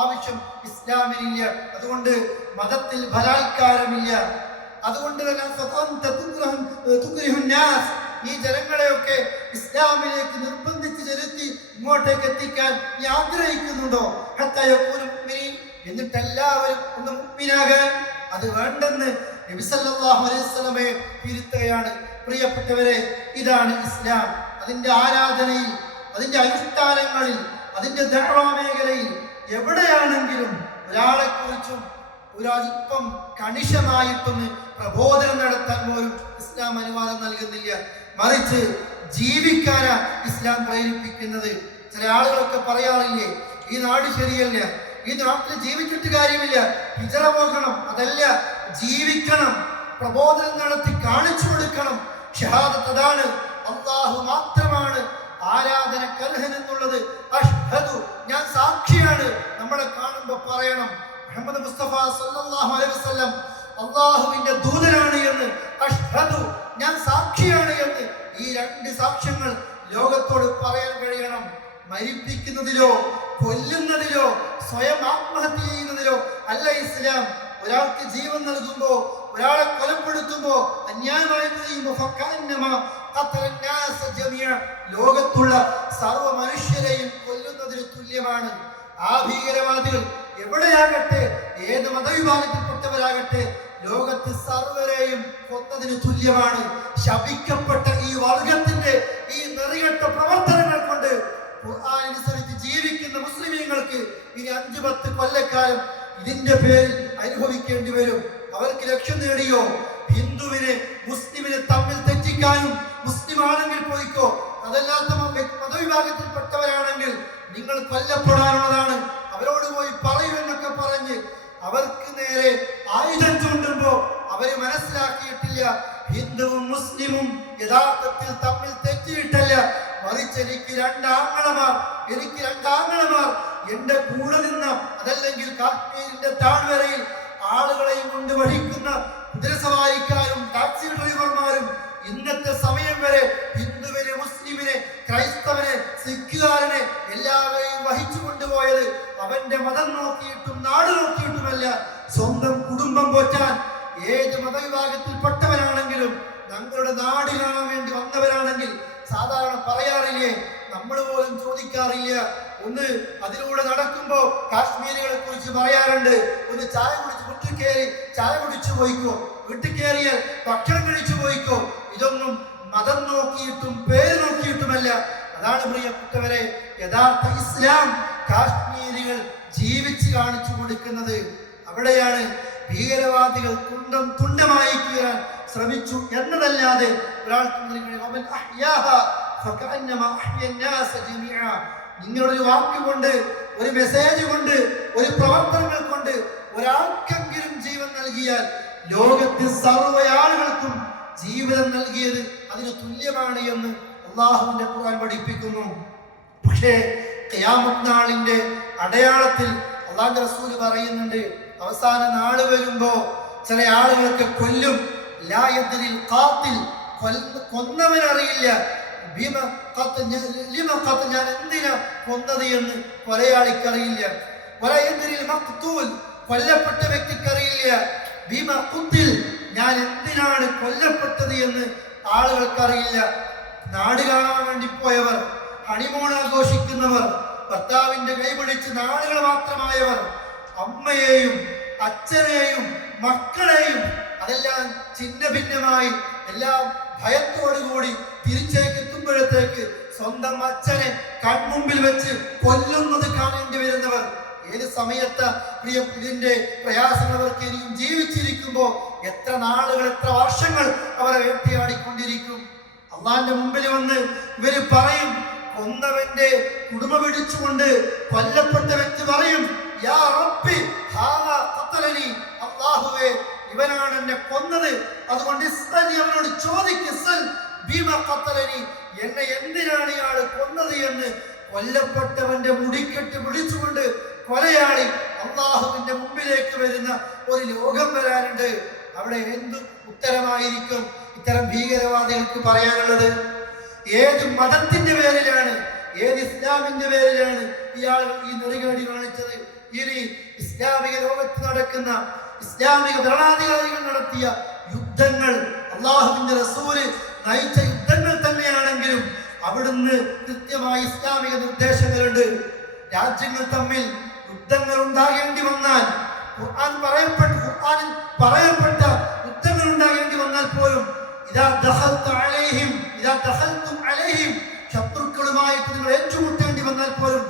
ആവശ്യം ഇസ്ലാമിനില്ല. അതുകൊണ്ട് മതത്തിൽ ബലാത്കാരമില്ല. അതുകൊണ്ട് തന്നെ ഈ ജനങ്ങളെയൊക്കെ ഇസ്ലാമിലേക്ക് നിർബന്ധിച്ച് ചെലുത്തി ഇങ്ങോട്ടേക്ക് എത്തിക്കാൻ നീ ആഗ്രഹിക്കുന്നുണ്ടോ? എന്നിട്ട് എല്ലാവരും ഒന്ന് മുഅ്മിനാകാൻ അത് വേണ്ടെന്ന് നബി സല്ലല്ലാഹു അലൈഹി വസല്ലമയെ തിരുത്തുകയാണ്. പ്രിയപ്പെട്ടവരെ, ഇതാണ് ഇസ്ലാം. അതിന്റെ ആരാധനയിൽ, അതിന്റെ അനുഷ്ഠാനങ്ങളിൽ, അതിന്റെ ദഅ്വാ മേഖലയിൽ എവിടെയാണെങ്കിലും ഒരാളെ കുറിച്ചും ഒരല്പം കണിശമായിട്ടൊന്ന് പ്രബോധനം നടത്താൻ പോലും ഇസ്ലാം അനുവാദം നൽകുന്നില്ല. മറിച്ച് ജീവിക്കാനാ ഇസ്ലാം പ്രേരിപ്പിക്കുന്നത്. ചില ആളുകളൊക്കെ പറയാറില്ലേ, ഈ നാട് ശരിയല്ല, ഈ നാട്ടിൽ ജീവിച്ചിട്ട് കാര്യമില്ല, ഹിജറ പോകണം. അതല്ല, ജീവിക്കണം, പ്രബോധനം നടത്തി കാണിച്ചു കൊടുക്കണം. ഷഹാദത്ത് അതാണ്, അല്ലാഹു മാത്രമാണ് ആരാധനക്കർഹൻ എന്നുള്ളത്. അഷ്ഹദു, ഞാൻ സാക്ഷിയാണ്. നമ്മളെ കാണുമ്പോൾ പറയണം മുഹമ്മദ് മുസ്തഫ സല്ലല്ലാഹു അലൈഹി വസല്ലം അല്ലാഹുവിന്റെ ദൂതനാണ് എന്ന്. അഷ്ഹദു, ഞാൻ സാക്ഷിയാണ് എന്ന്. ഈ രണ്ട് സാക്ഷ്യങ്ങൾ ലോകത്തോട് പറയാൻ കഴിയണം. മരിപ്പിക്കുന്നതിലോ കൊല്ലുന്നതിലോ സ്വയം ആത്മഹത്യ ചെയ്യുന്നതിലോ അല്ല ഇസ്ലാം. ഒരാൾക്ക് ജീവൻ നൽകുമ്പോ, ഒരാളെ കൊലപ്പെടുത്തുമ്പോ, അന്യായമായി ചെയ്യുമ്പോ ലോകത്തുള്ള സർവ്വ മനുഷ്യരെയും കൊല്ലുന്നതിന് തുല്യമാണ്. ആ ഭീകരവാദികൾ എവിടെയാകട്ടെ, ഏത് മതവിഭാഗത്തിൽപ്പെട്ടവരാകട്ടെ, ലോകത്ത് സർവരെയും കൊന്നതിന് തുല്യമാണ്. ശപിക്കപ്പെട്ട ഈ വർഗത്തിന്റെ ഈ നെറികെട്ട പ്രവർത്തനങ്ങൾ കൊണ്ട് ഖുർആൻ അനുസരിച്ച് ജീവിക്കുന്ന മുസ്ലിമീങ്ങൾക്ക് ഇനി 5-10 കൊല്ലക്കാലം ഇതിന്റെ പേരിൽ അനുഭവിക്കേണ്ടി വരും. അവർക്ക് ലക്ഷ്യം നേടിയോ? ഹിന്ദുവിനെ മുസ്ലിമിനെ തമ്മിൽ തെറ്റിക്കാനും, മുസ്ലിം ആണെങ്കിൽ പോയിക്കോ, അതല്ലാത്ത മതവിഭാഗത്തിൽപ്പെട്ടവരാണെങ്കിൽ നിങ്ങൾ കൊല്ലപ്പെടാനുള്ളതാണ്, അവരോട് പോയി പറയുമെന്നൊക്കെ പറഞ്ഞ് അവർക്ക് നേരെ ആയുധം ചൂണ്ടുമ്പോ അവര് മനസ്സിലാക്കിയിട്ടില്ല ഹിന്ദുവും മുസ്ലിമും യഥാർത്ഥത്തിൽ തമ്മിൽ തെറ്റിയിട്ടല്ല. മറിച്ച് എനിക്ക് രണ്ടാങ്ങളമാർ എന്റെ കൂടെ നിന്ന, അതല്ലെങ്കിൽ കാശ്മീരിന്റെ താഴ്വരയിൽ ആളുകളെയും കൊണ്ട് വഹിക്കുന്ന കുതിരസവാരിക്കാരും ടാക്സി ഡ്രൈവർമാരും ഇന്നത്തെ സമയം വരെ ഹിന്ദുവിനെ, മുസ്ലിമിനെ, ക്രൈസ്തവനെ, സിഖുകാരനെ എല്ലാവരെയും വഹിച്ചു കൊണ്ടുപോയത് അവന്റെ മതം നോക്കിയിട്ടും നാട് നോക്കിയിട്ടുമല്ല, സ്വന്തം കുടുംബം പോറ്റാൻ. ഏത് മതവിഭാഗത്തിൽപ്പെട്ടവരാണെങ്കിലും ഞങ്ങളുടെ നാട് കാണാൻ വേണ്ടി വന്നവരാണെങ്കിൽ സാധാരണ പറയാറില്ലേ, നമ്മൾ പോലും ചോദിക്കാറില്ല. ഒന്ന് അതിലൂടെ നടക്കുമ്പോ കാശ്മീരികളെ കുറിച്ച് പറയാറുണ്ട്, ഒന്ന് ചായ കുടിച്ച് വീട്ടിൽ കയറി ചായ കുടിച്ചു പോയിക്കോ, വീട്ടിൽ കയറിയാൽ ഭക്ഷണം കഴിച്ചു പോയിക്കോ. ഇതൊന്നും മതം നോക്കിയിട്ടും പേര് നോക്കിയിട്ടുമല്ല. അതാണ് പ്രിയപ്പെട്ടവരെ യഥാർത്ഥ ഇസ്ലാം. കാശ്മീരികൾ ജീവിച്ച് കാണിച്ചു കൊടുക്കുന്നത്. അവിടെയാണ് ഭീകരവാദികൾ തുണ്ടമായി കീറാൻ ശ്രമിച്ചു എന്നതല്ലാതെ ഒരാൾക്ക് നിങ്ങളൊരു വാക്കുകൊണ്ട്, ഒരു മെസ്സേജ് കൊണ്ട്, ഒരു പ്രവർത്തനങ്ങൾ കൊണ്ട് ഒരാൾക്കെങ്കിലും ജീവൻ നൽകിയാൽ ലോകത്തിൽ സർവ്വ ആളുകൾക്കും ജീവിതം നൽകിയത് അതിന് തുല്യമാണ് എന്ന് അല്ലാഹുവിന്റെ ഖുർആൻ പഠിപ്പിക്കുന്നു. പക്ഷേ ഖിയാമത്ത് നാളിന്റെ അടയാളത്തിൽ അല്ലാഹുവിന്റെ റസൂൽ പറയുന്നുണ്ട്, അവസാന നാള് വരുമ്പോ ചില ആളുകളൊക്കെ കൊല്ലും. ലാ യദ്രിൽ ഖാതിൽ, കൊന്നവൻ അറിയില്ല. ഞാൻ എന്തിനാ കൊന്നത് എന്ന് കൊലയാളിക്കറിയില്ല. കൊല്ലപ്പെട്ട വ്യക്തിക്കറിയില്ല. ഞാൻ എന്തിനാണ് കൊല്ലപ്പെട്ടത് എന്ന് ആളുകൾക്കറിയില്ല. നാട് കാണാൻ വേണ്ടി പോയവർ, ഹണിമൂൺ ആഘോഷിക്കുന്നവർ, ഭർത്താവിന്റെ കൈപിടിച്ച് നാളുകൾ മാത്രമായവർ, അമ്മയെയും അച്ഛനെയും മക്കളെയും അതെല്ലാം ഛിന്ന ഭിന്നമായി എല്ലാം ഭയത്തോടുകൂടി തിരിച്ചേക്കെത്തുമ്പോഴത്തേക്ക് സ്വന്തം അച്ഛനെ കൺമുമ്പിൽ വെച്ച് കൊല്ലുന്നത് കാണേണ്ടി വരുന്നവർ, ഏത് സമയത്ത് ഇതിന്റെ പ്രയാസങ്ങൾ അവർക്ക് ഇനിയും ജീവിച്ചിരിക്കുമ്പോ എത്ര നാളുകൾ, എത്ര വർഷങ്ങൾ അവരെ വേട്ടയാടിക്കൊണ്ടിരിക്കും. അള്ളാന്റെ മുമ്പിൽ വന്ന് ഇവര് പറയും, കൊന്നവന്റെ കുടുംബ പിടിച്ചുകൊണ്ട് കൊല്ലപ്പെട്ട വ്യക്തി പറയും, യാ റബ്ബി ഹാദാ ഖതലനി, അല്ലാഹുവേ ഇവനാണ് എന്നെ കൊന്നത്, അതുകൊണ്ട് അവനോട് ചോദിക്കൽ ബിമാ ഖതലനി, എന്നെ എന്തിനാണ് ഇയാൾ കൊന്നത് എന്ന് കൊല്ലപ്പെട്ടവന്റെ മുടിക്കെട്ട് പിടിച്ചുകൊണ്ട് കൊലയാളി അള്ളാഹുവിന്റെ മുമ്പിലേക്ക് വരുന്ന ഒരു ലോകം വരാനുണ്ട്. അവിടെ എന്ത് ഉത്തരമായിരിക്കും ഇത്തരം ഭീകരവാദികൾക്ക് പറയാനുള്ളത്? ഏത് മതത്തിന്റെ പേരിലാണ്, ഏത് ഇസ്ലാമിന്റെ പേരിലാണ് ഇയാൾ ഈ നെറുകേടി കാണിച്ചത്? ഇനി ഇസ്ലാമിക ലോകത്ത് നടക്കുന്ന ഇസ്ലാമിക ഭരണാധികാരികൾ നടത്തിയ യുദ്ധങ്ങൾ, അള്ളാഹുവിന്റെ റസൂല് നയിച്ച യുദ്ധങ്ങൾ തന്നെയാണെങ്കിലും അവിടുന്ന് കൃത്യമായി ഇസ്ലാമിക നിർദ്ദേശങ്ങളുണ്ട്. രാജ്യങ്ങൾ തമ്മിൽ യുദ്ധങ്ങൾ ഉണ്ടാകേണ്ടി വന്നാൽ, ഖുർആനിൽ പറയപ്പെട്ട യുദ്ധങ്ങൾ ഉണ്ടാകേണ്ടി വന്നാൽ പോലും ശത്രുക്കളുമായിട്ട് നിങ്ങൾ ഏറ്റുമുട്ടേണ്ടി വന്നാൽ പോലും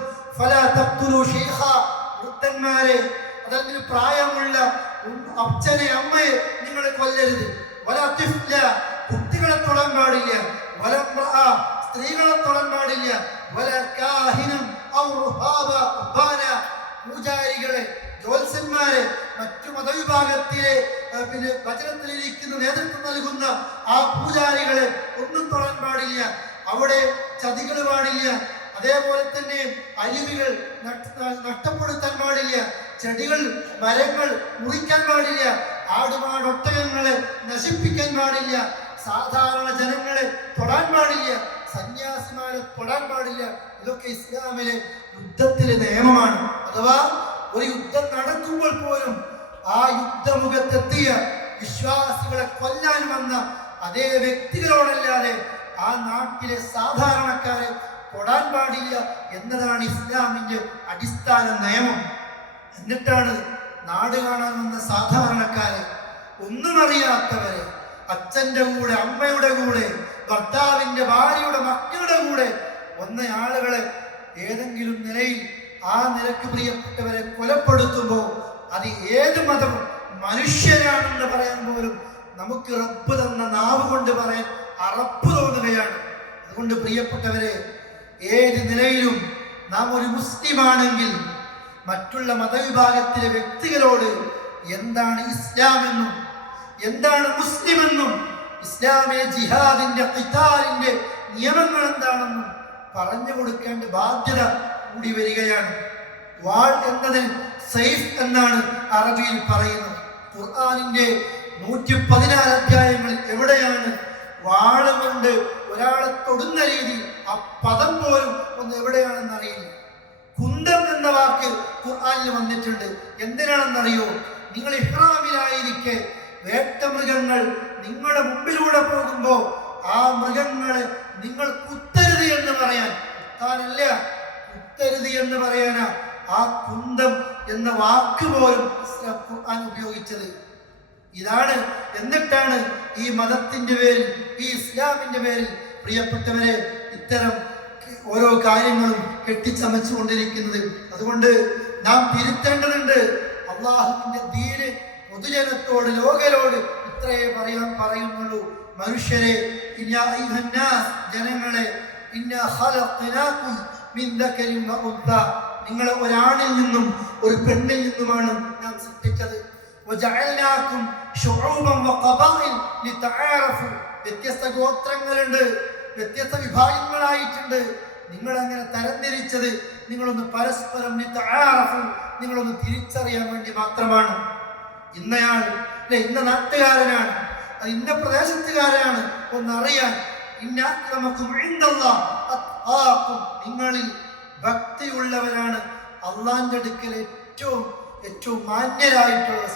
വൃദ്ധന്മാരെ, അതല്ലെങ്കിൽ പ്രായമുള്ള അച്ഛനെ അമ്മയെ നിങ്ങൾ കൊല്ലരുത്. കുട്ടികളെ തൊടാൻ പാടില്ല. സ്ത്രീകളെ തൊടാൻ പാടില്ല. പൂജാരികളെ, ജ്യോത്സ്യന്മാരെ, മറ്റു മതവിഭാഗത്തിലെ വചനത്തിലിരിക്കുന്ന നേതൃത്വം നൽകുന്ന ആ പൂജാരികളെ ഒന്നും തൊടാൻ പാടില്ല. അവിടെ ചതികൾ പാടില്ല. അതേപോലെ തന്നെ അരുവികൾ നഷ്ടപ്പെടുത്താൻ പാടില്ല. ചെടികൾ, മരങ്ങൾ മുറിക്കാൻ പാടില്ല. ആടുമാടൊട്ടകങ്ങളെ നശിപ്പിക്കാൻ പാടില്ല. സാധാരണ ജനങ്ങളെ തൊടാൻ പാടില്ല. സന്യാസിമാരെ തൊടാൻ പാടില്ല. ഇതൊക്കെ ഇസ്ലാമിലെ യുദ്ധത്തിലെ നിയമമാണ്. അഥവാ ഒരു യുദ്ധം നടക്കുമ്പോൾ പോലും ആ യുദ്ധമുഖത്തെത്തിയ വിശ്വാസികളെ കൊല്ലാൻ വന്ന അതേ വ്യക്തികളോടല്ലാതെ ആ നാട്ടിലെ സാധാരണക്കാരെ തൊടാൻ പാടില്ല എന്നതാണ് ഇസ്ലാമിന്റെ അടിസ്ഥാന നിയമം. എന്നിട്ടാണ് നാട് കാണാൻ വന്ന സാധാരണക്കാരെ, ഒന്നും അറിയാത്തവരെ, അച്ഛന്റെ കൂടെ, അമ്മയുടെ കൂടെ, ഭർത്താവിന്റെ ഭാര്യയുടെ മക്കളുടെ കൂടെ വന്ന ആളുകളെ ഏതെങ്കിലും നിലയിൽ ആ നിലക്ക് പ്രിയപ്പെട്ടവരെ കൊലപ്പെടുത്തുമ്പോൾ അത് ഏത് മതവും മനുഷ്യരാണെന്ന് പറയാൻ പോലും നമുക്ക് റബ്ബ് തന്ന നാവ് കൊണ്ട് പറയാൻ അറപ്പ് തോന്നുകയാണ്. അതുകൊണ്ട് പ്രിയപ്പെട്ടവരെ, ഏത് നിലയിലും നാം ഒരു മുസ്ലിമാണെങ്കിൽ മറ്റുള്ള മതവിഭാഗത്തിലെ വ്യക്തികളോട് എന്താണ് ഇസ്ലാമെന്നും എന്താണ് മുസ്ലിമെന്നും ഇസ്ലാമിലെ ജിഹാദിന്റെ ഖിതാലിന്റെ നിയമങ്ങൾ എന്താണെന്നും പറഞ്ഞു കൊടുക്കേണ്ട ബാധ്യത കൂടി വരികയാണ്. വാൾ എന്നതിന് സൈഫ് എന്നാണ് അറബിയിൽ പറയുന്നത്. ഖുർആനിന്റെ 114 അധ്യായങ്ങളിൽ എവിടെയാണ് വാള് കൊണ്ട് ഒരാളെ തൊടുന്ന രീതി, ആ പദം പോലും ഒന്ന് എവിടെയാണെന്ന് അറിയില്ല. കുന്തം എന്ന വാക്ക് ഖുർആനിൽ വന്നിട്ടുണ്ട്. എന്തിനാണെന്നറിയോ? നിങ്ങൾ ഇഹ്റാമിലായിരിക്കെ വേട്ടമൃഗങ്ങൾ നിങ്ങളുടെ മുമ്പിലൂടെ പോകുമ്പോ ആ മൃഗങ്ങളെ നിങ്ങൾ കുത്തരുത് എന്ന് പറയാൻ, കുത്താനല്ല, കുത്തരുത് എന്ന് പറയാനാ ആ കുന്തം എന്ന വാക്ക് പോലും ഖുർആൻ ഉപയോഗിച്ചത്. ഇതാണ്. എന്നിട്ടാണ് ഈ മതത്തിന്റെ പേരിൽ, ഈ ഇസ്ലാമിന്റെ പേരിൽ പ്രിയപ്പെട്ടവരെ ഇത്തരം ഓരോ കാര്യങ്ങളും കെട്ടിച്ചമച്ചു കൊണ്ടിരിക്കുന്നത്. അതുകൊണ്ട് നാം തിരുത്തേണ്ടതുണ്ട്. അള്ളാഹുവിന്റെ ദീന് പൊതുജനത്തോട്, ലോകരോട് ഇത്രയേ പറയുന്നുള്ളൂ. മനുഷ്യരെ, ജനങ്ങളെ, നിങ്ങളെ ഒരാണിൽ നിന്നും ഒരു പെണ്ണിൽ നിന്നുമാണ് നാം സൃഷ്ടിച്ചത്. വ്യത്യസ്ത ഗോത്രങ്ങളുണ്ട്, വ്യത്യസ്ത വിഭാഗങ്ങളായിട്ടുണ്ട്. നിങ്ങൾ അങ്ങനെ തരംതിരിച്ചത് നിങ്ങളൊന്ന് പരസ്പരം നിങ്ങളൊന്ന് തിരിച്ചറിയാൻ വേണ്ടി മാത്രമാണ്. ഇന്നയാൾ ഇന്ന നാട്ടുകാരനാണ്, അത് ഇന്ന പ്രദേശത്തുകാരനാണ് ഒന്നറിയാൻ. നിങ്ങളിൽ ഭക്തിയുള്ളവരാണ് അള്ളാന്റെ അടുക്കൽ ഏറ്റവും മാന്യരായിട്ടുള്ള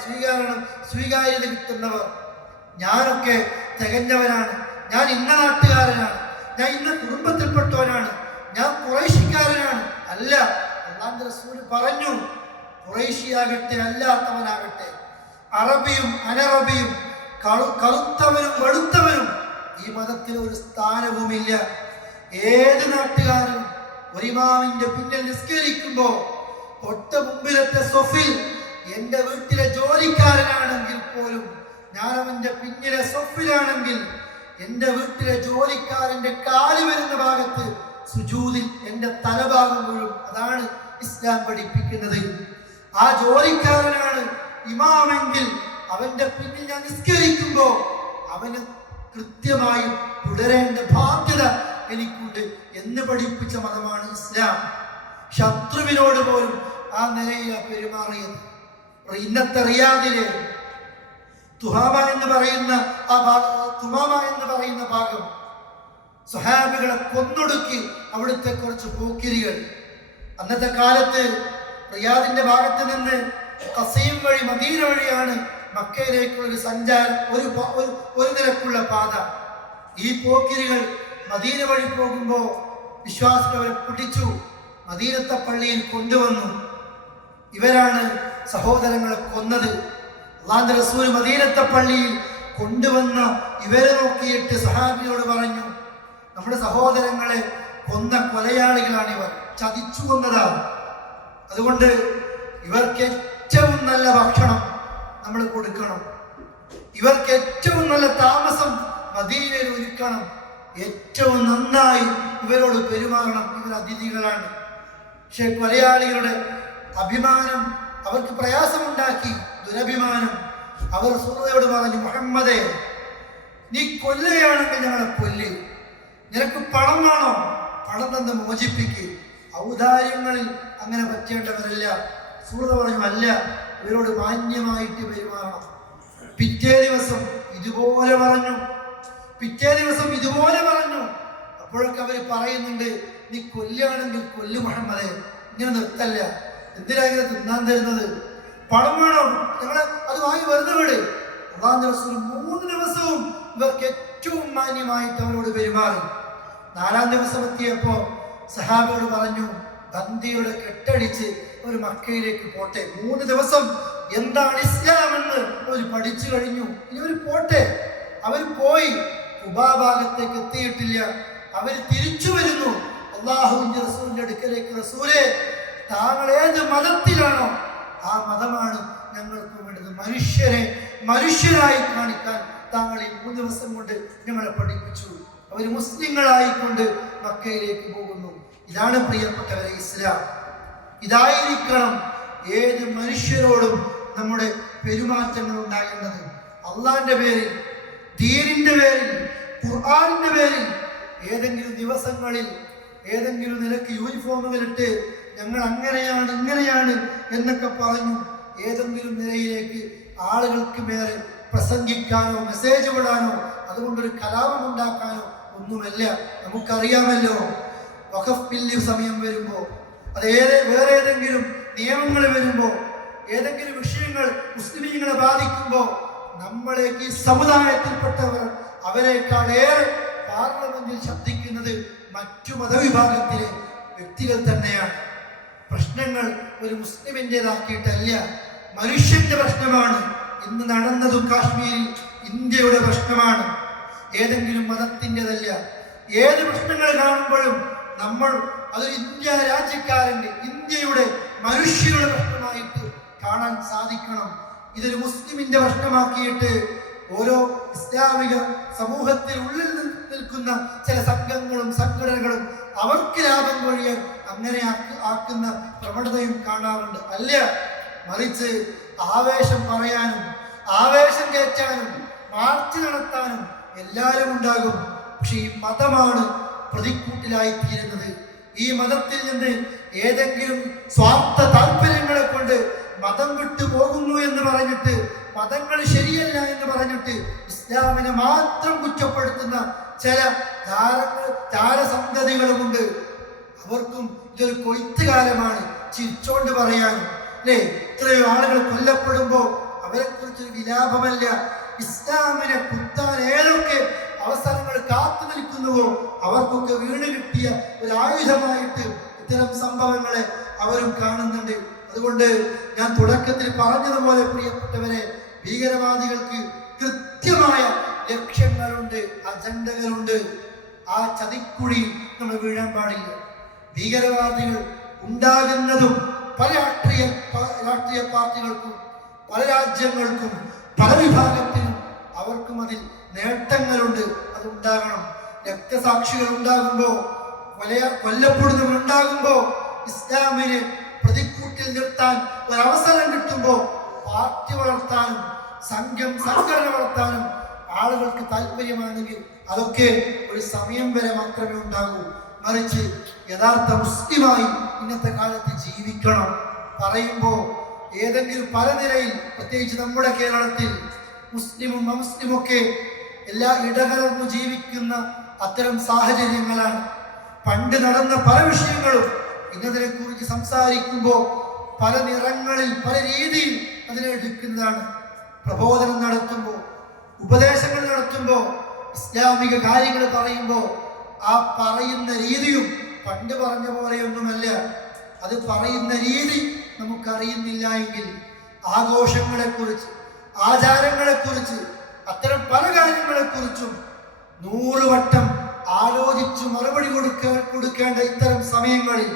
സ്വീകാര്യത കിട്ടുന്നവർ. ഞാനൊക്കെ തികഞ്ഞവനാണ്, ഞാൻ ഇന്ന നാട്ടുകാരനാണ്, ഞാൻ ഇന്ന കുടുംബത്തിൽപ്പെട്ടവനാണ്, ഞാൻ ഖുറൈശിക്കാരനാണ്. അല്ല, അള്ളാന്റെ റസൂൽ പറഞ്ഞു, ഖുറൈശിയാകട്ടെ അല്ലാത്തവനാകട്ടെ, അറബിയും അനറബിയും, കറുത്തവനും വെളുത്തവനും ഈ മതത്തിൽ ഒരു സ്ഥാനവുമില്ല. ഏത് നാട്ടുകാരനും ഒരു ഇമാമിന്റെ പിന്നിൽ നിസ്കരിക്കുമ്പോ തൊട്ട് മുമ്പിലത്തെ സൊഫിൽ എന്റെ വീട്ടിലെ ജോലിക്കാരനാണെങ്കിൽ പോലും, ഞാൻ അവന്റെ പിന്നിലെ സൊഫിലാണെങ്കിൽ എന്റെ വീട്ടിലെ ജോലിക്കാരന്റെ കാല് വരുന്ന ഭാഗത്ത് സുജൂദിൽ എന്റെ തലഭാഗം വീഴും. അതാണ് ഇസ്ലാം പഠിപ്പിക്കുന്നത്. ആ ജോലിക്കാരനാണ് ഇമാമെങ്കിൽ അവന്റെ പിന്നിൽ ഞാൻ നിസ്കരിക്കുമ്പോ അവന് കൃത്യമായി തുടരേണ്ട ബാധ്യത എനിക്കുണ്ട് എന്ന് പഠിപ്പിച്ച മതമാണ് ഇസ്ലാം. ശത്രുവിനോട് പോലും ആ നിലയിലാണ് പെരുമാറിയത്. ഇന്നത്തെ റിയാദിലെ തുഹാമ എന്ന് പറയുന്ന ഭാഗം സ്വഹാബികളെ കൊന്നൊടുക്കി അവിടുത്തെ കുറച്ച് പോക്കിരികൾ. അന്നത്തെ കാലത്ത് റിയാദിന്റെ ഭാഗത്ത് നിന്ന് ഖസീം വഴി, മദീന വഴിയാണ് മക്കയിലേക്കുള്ള ഒരു സഞ്ചാരം, ഒരു നിരക്കുള്ള പാത. ഈ പോക്കിരികൾ മദീന വഴി പോകുമ്പോ വിശ്വാസികൾ അവരെ പിടിച്ചു മദീനത്തെ പള്ളിയിൽ കൊണ്ടുവന്നു. ഇവരാണ് സഹോദരങ്ങളെ കൊന്നത്. അല്ലാഹുവിന്റെ റസൂൽ മദീനത്തെ പള്ളിയിൽ കൊണ്ടുവന്ന ഇവരെ നോക്കിയിട്ട് സഹാബിയോട് പറഞ്ഞു, നമ്മുടെ സഹോദരങ്ങളെ കൊന്ന കൊലയാളികളാണിവർ, ചതിച്ചു കൊന്നതാണ്. അതുകൊണ്ട് ഇവർക്ക് ഏറ്റവും നല്ല ഭക്ഷണം നമ്മൾ കൊടുക്കണം, ഇവർക്ക് ഏറ്റവും നല്ല താമസം മദീനയിൽ ഒരുക്കണം, ഏറ്റവും നന്നായി ഇവരോട് പെരുമാറണം. ഇവർ അതിഥികളാണ്. പക്ഷെ കൊലയാളികളുടെ അഭിമാനം അവർക്ക് പ്രയാസമുണ്ടാക്കി, ദുരഭിമാനം. അവർ റസൂലുള്ളാഹിയോട് പറഞ്ഞു, മുഹമ്മദേ, നീ കൊല്ലുകയാണെങ്കിൽ ഞങ്ങളെ കൊല്ല്, നിനക്ക് പണം വേണോ, പണം തന്ന് മോചിപ്പിക്കുക. ഔദാര്യങ്ങളിൽ അങ്ങനെ പറ്റേണ്ടവരല്ല. റസൂലുള്ളാഹി പറഞ്ഞു, അല്ല, ഇവരോട് മാന്യമായിട്ട് പെരുമാറണം. പിറ്റേ ദിവസം ഇതുപോലെ പറഞ്ഞു. അപ്പോഴൊക്കെ അവർ പറയുന്നുണ്ട്, നീ കൊല്ലുകയാണെങ്കിൽ കൊല്ലു മുഹമ്മദേ, ഇങ്ങനെ നിർത്തല്ല, എന്തിനാ ഇങ്ങനെ തിന്നാൻ തരുന്നത്, പണം വേണോ, ഞങ്ങളെ അത് വാങ്ങി വെറുതെ വിട്. അല്ലാഹുവിന്റെ റസൂൽ 3 ദിവസവും ഇവർക്ക് ഏറ്റവും മാന്യമായിട്ട് അവരോട് പെരുമാറി. 4-ാം ദിവസം എത്തിയപ്പോ സഹാബിയോട് പറഞ്ഞു, ബന്ദിയുടെ കെട്ടടിച്ച് ഒരു മക്കയിലേക്ക് പോട്ടെ. 3 ദിവസം എന്താണ് ഇസ്ലാം എന്ന് അവർ പഠിച്ചു കഴിഞ്ഞു. ഇനി അവർ പോട്ടെ. അവർ പോയി. ഖുബാ ഭാഗത്തേക്ക് എത്തിയിട്ടില്ല. അവർ തിരിച്ചു വരുന്നു അല്ലാഹുവിന്റെ റസൂലിന്റെ അടുക്കലേക്ക്. റസൂലേ, താങ്കൾ ഏത് മതത്തിലാണോ ആ മതമാണ് ഞങ്ങൾക്ക് വേണ്ടത്. മനുഷ്യരായി കാണിക്കാൻ താങ്കൾ ഈ 3 ദിവസം കൊണ്ട് ഞങ്ങളെ പഠിപ്പിച്ചു. അവർ മുസ്ലിങ്ങളായിക്കൊണ്ട് മക്കയിലേക്ക് പോകുന്നു. ഇതാണ് പ്രിയപ്പെട്ടവരെ ഇസ്ലാം. ഇതായിരിക്കണം ഏത് മനുഷ്യരോടും നമ്മുടെ പെരുമാറ്റങ്ങൾ ഉണ്ടാകേണ്ടത്. അള്ളാന്റെ പേരിൽ, ദീനിന്റെ പേരിൽ, ഖുർആനിന്റെ പേരിൽ ഏതെങ്കിലും ദിവസങ്ങളിൽ ഏതെങ്കിലും നിലക്ക് യൂണിഫോമുകളിട്ട് ഞങ്ങൾ അങ്ങനെയാണ് ഇങ്ങനെയാണ് എന്നൊക്കെ പറഞ്ഞു ഏതെങ്കിലും നിലയിലേക്ക് ആളുകൾക്ക് മേലെ പ്രസംഗിക്കാനോ മെസ്സേജ് വിടാനോ അതുകൊണ്ടൊരു കലാപം ഉണ്ടാക്കാനോ ഒന്നുമല്ല. നമുക്കറിയാമല്ലോ, വഖഫ് ബില്ല് സമയം വരുമ്പോ, അത് വേറെ ഏതെങ്കിലും നിയമങ്ങൾ വരുമ്പോ, ഏതെങ്കിലും വിഷയങ്ങൾ മുസ്ലിമീങ്ങളെ ബാധിക്കുമ്പോ നമ്മളേക്ക് ഈ സമുദായത്തിൽപ്പെട്ടവർ അവരെക്കാൾ ഏറെ പാർലമെന്റിൽ ശബ്ദിക്കുന്നത് മറ്റു മതവിഭാഗത്തിലെ വ്യക്തികൾ തന്നെയാണ്. പ്രശ്നങ്ങൾ ഒരു മുസ്ലിമിൻ്റെതാക്കിയിട്ടല്ല, മനുഷ്യന്റെ പ്രശ്നമാണ്. ഇന്ന് നടന്നതും കാശ്മീരിൽ ഇന്ത്യയുടെ പ്രശ്നമാണ്, ഏതെങ്കിലും മതത്തിൻ്റെതല്ല. ഏത് പ്രശ്നങ്ങൾ കാണുമ്പോഴും നമ്മൾ അതൊരു ഇന്ത്യ രാജ്യക്കാരൻ്റെ, ഇന്ത്യയുടെ മനുഷ്യരുടെ പ്രശ്നമായിട്ട് കാണാൻ സാധിക്കണം. ഇതൊരു മുസ്ലിമിന്റെ പ്രശ്നമാക്കിയിട്ട് ഓരോ ഇസ്ലാമിക സമൂഹത്തിൽ ഉള്ളിൽ നിൽക്കുന്ന ചില സംഘങ്ങളും സംഘടനകളും അവർക്ക് ലാഭം കൊഴിയാൻ അങ്ങനെ ആക്കുന്ന പ്രവണതയും കാണാറുണ്ട്. അല്ല, മറിച്ച് ആവേശം പറയാനും ആവേശം കയറ്റാനും മാർച്ച് നടത്താനും എല്ലാവരും ഉണ്ടാകും. പക്ഷെ ഈ മതമാണ് പ്രതിക്കൂട്ടിലായി തീരുന്നത്. ഈ മതത്തിൽ നിന്ന് ഏതെങ്കിലും സ്വാർത്ഥ താല്പര്യങ്ങളെ കൊണ്ട് മതം വിട്ടു പോകുന്നു എന്ന് പറഞ്ഞിട്ട്, മതങ്ങൾ ശരിയല്ല എന്ന് പറഞ്ഞിട്ട് ഇസ്ലാമിനെ മാത്രം കുറ്റപ്പെടുത്തുന്ന ചില താരസന്തതികളുമുണ്ട്. അവർക്കും ഇതൊരു കൊയ്ത്തുകാലമാണ്, ചിരിച്ചോണ്ട് പറയാനും. അല്ലേ, ഇത്രയോ ആളുകൾ കൊല്ലപ്പെടുമ്പോ അവരെ കുറിച്ചൊരു വിലാപമല്ല. ഇസ്ലാമിനെ കുത്താൻ ഏതൊക്കെ അവസരങ്ങൾ കാത്തു നിൽക്കുന്നുവോ അവർക്കൊക്കെ വീണ് കിട്ടിയ ഒരു ആയുധമായിട്ട് ഇത്തരം സംഭവങ്ങളെ അവരും കാണുന്നുണ്ട്. അതുകൊണ്ട് ഞാൻ തുടക്കത്തിൽ പറഞ്ഞതുപോലെ പ്രിയപ്പെട്ടവരെ, ഭീകരവാദികൾക്ക് കൃത്യമായ ലക്ഷ്യങ്ങളുണ്ട്, അജണ്ടകളുണ്ട്. ആ ചതിക്കുഴിയിൽ നമ്മൾ വീഴാൻ പാടില്ല. ഭീകരവാദികൾ ഉണ്ടാകുന്നതും പല രാഷ്ട്രീയ പാർട്ടികൾക്കും പല രാജ്യങ്ങൾക്കും പല വിഭാഗത്തിനും അവർക്കും അതിൽ നേട്ടങ്ങളുണ്ട്. അതുണ്ടാകണം. രക്തസാക്ഷികൾ ഉണ്ടാകുമ്പോ, കൊല്ലപ്പെടുന്നവരുണ്ടാകുമ്പോ, ഇസ്ലാമിനെ പ്രതിക്കൂട്ടിൽ നിർത്താൻ ഒരവസരം കിട്ടുമ്പോ പാർട്ടി വളർത്താനും സംഘടന വളർത്താനും ആളുകൾക്ക് താല്പര്യമാണെങ്കിൽ അതൊക്കെ ഒരു സമയം വരെ മാത്രമേ ഉണ്ടാകൂ. മറിച്ച് യഥാർത്ഥ മുസ്ലിമായി ഇന്നത്തെ കാലത്ത് ജീവിക്കണം പറയുമ്പോ ഏതെങ്കിലും പല നിലയിൽ, പ്രത്യേകിച്ച് നമ്മുടെ കേരളത്തിൽ മുസ്ലിമും അമുസ്ലിമൊക്കെ എല്ലാ ഇടകലർന്നു ജീവിക്കുന്ന അത്തരം സാഹചര്യങ്ങളാണ്. പണ്ട് നടന്ന പല വിഷയങ്ങളും ഇന്നതിനെ കുറിച്ച് സംസാരിക്കുമ്പോൾ പല നിറങ്ങളിൽ പല രീതിയിൽ അതിനെ എടുക്കുന്നതാണ്. പ്രബോധനം നടത്തുമ്പോൾ, ഉപദേശങ്ങൾ നടത്തുമ്പോൾ, ഇസ്ലാമിക കാര്യങ്ങൾ പറയുമ്പോൾ ആ പറയുന്ന രീതിയും പണ്ട് പറഞ്ഞ പോലെയൊന്നുമല്ല. അത് പറയുന്ന രീതി നമുക്കറിയുന്നില്ല എങ്കിൽ ആഘോഷങ്ങളെക്കുറിച്ച്, ആചാരങ്ങളെക്കുറിച്ച്, അത്തരം പല കാര്യങ്ങളെക്കുറിച്ചും 100 വട്ടം ആലോചിച്ച് മറുപടി കൊടുക്കേണ്ട ഇത്തരം സമയങ്ങളിൽ